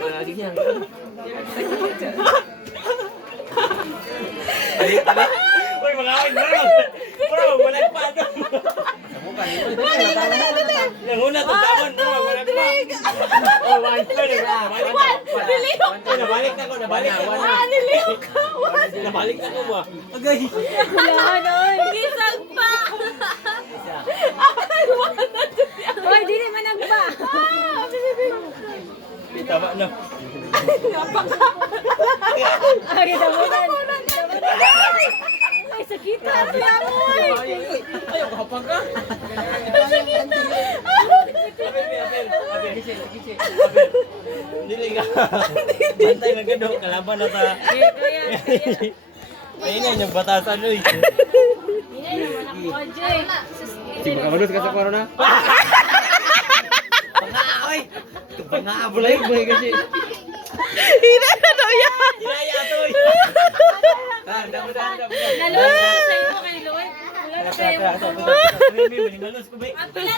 Lagi niya. Uy, mga awin, bro! Bro, walang pa doon! Yang una, tutawan, bro! Walang pa! Oh, one turn! Nabalik na ko, nabalik na ko! Nabalik na ko ba? Agay. Gisag pa! Hoy, di naman nagba! Tama na. Ay, damunan! Ay, sakitan! Lamoy! Ayaw, kapag ka. Dili ka. Bantay na gado, kalaban na ta. Ayun na, yung batasan uy. Inay naman ako, Joy. Sige, makamalus ka sa corona. Pangaoy! Pangaabulay mo kasi. Inaya to uy. Nalulog sa iyo kay Loy. Wala na kayo. Sabi, malingalos ko ba? Ang pila